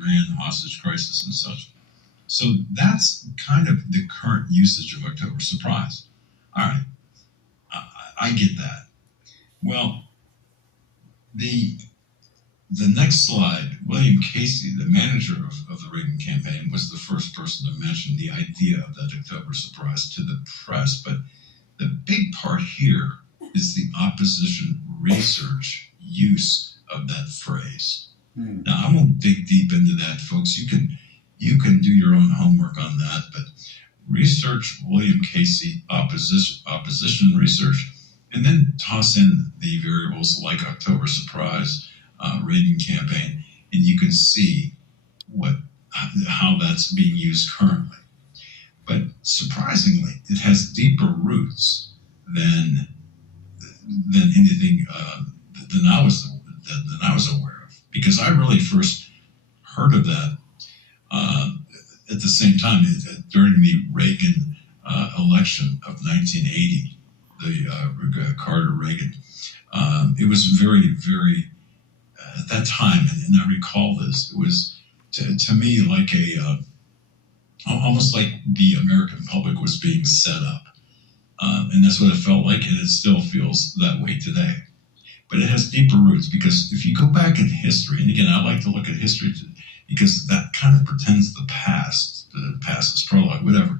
Iran hostage crisis and such. So that's kind of the current usage of October surprise. All right, I get that. Well, the next slide, William Casey, the manager of the Reagan campaign, was the first person to mention the idea of that October surprise to the press. But the big part here is the opposition research use of that phrase. Now, I won't dig deep into that, folks. You can do your own homework on that, but research William Casey opposition research, and then toss in the variables like October surprise, Reagan campaign, and you can see how that's being used currently. But surprisingly, it has deeper roots than anything than I was aware of, because I really first heard of that at the same time during the Reagan election of 1980, the Carter-Reagan. It was very, very at that time, and I recall this. It was to me like almost like the American public was being set up, and that's what it felt like, and it still feels that way today. But it has deeper roots, because if you go back in history, and again, I like to look at history because that kind of pretends the past is prologue, whatever.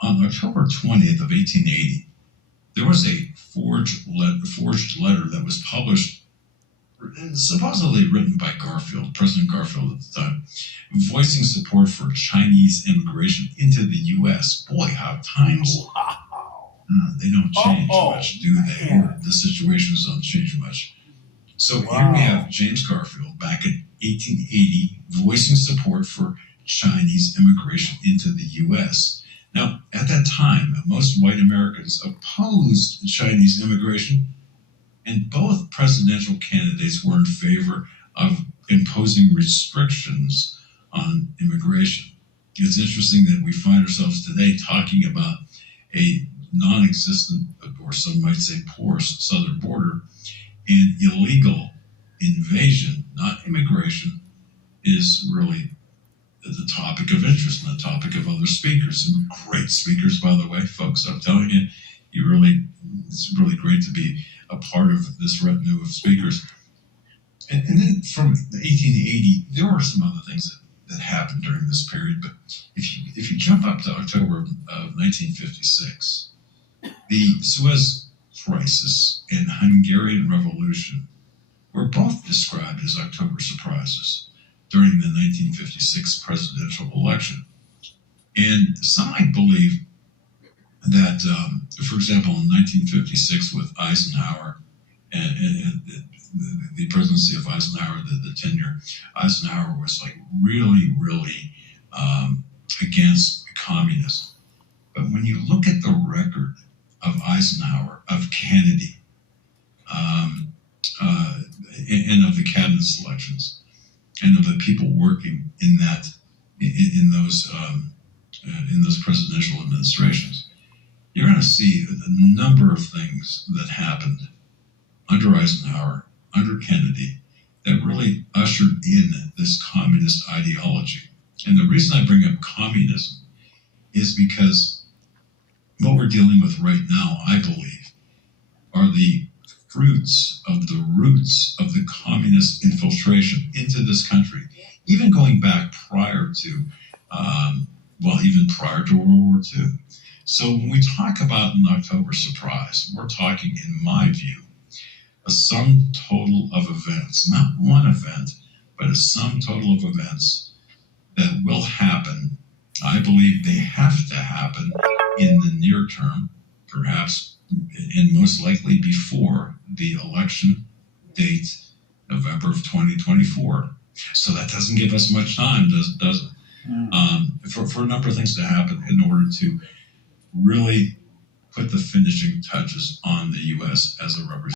On October 20th of 1880, there was a forged letter that was published, supposedly written by Garfield, President Garfield at the time, voicing support for Chinese immigration into the U.S. Boy, how times, they don't change much, do they? Yeah. The situations don't change much. So here we have James Garfield back in 1880 voicing support for Chinese immigration into the U.S. Now, at that time, most white Americans opposed Chinese immigration, and both presidential candidates were in favor of imposing restrictions on immigration. It's interesting that we find ourselves today talking about a non-existent, or some might say porous, southern border, and illegal invasion, not immigration, is really the topic of interest and the topic of other speakers. Some great speakers, by the way, folks. I'm telling you, it's really great to be a part of this retinue of speakers. And then from 1880, there were some other things that happened during this period. But if you jump up to October of 1956, the Suez Crisis and Hungarian Revolution were both described as October surprises during the 1956 presidential election. And some might believe that, for example, in 1956 with Eisenhower and the presidency of Eisenhower, the tenure, Eisenhower was like really, really against communism. But when you look at the record of Eisenhower, of Kennedy, and of the cabinet selections, and of the people working in those presidential administrations, you're going to see a number of things that happened under Eisenhower, under Kennedy, that really ushered in this communist ideology. And the reason I bring up communism is because what we're dealing with right now, I believe, are the fruits of the roots of the communist infiltration into this country, even going back prior to, even prior to World War II. So when we talk about an October surprise, we're talking, in my view, a sum total of events, not one event, but a sum total of events that will happen. I believe they have to happen in the near term, perhaps, and most likely before the election date, November of 2024. So that doesn't give us much time, does it? For a number of things to happen in order to really put the finishing touches on the U.S. as a representative.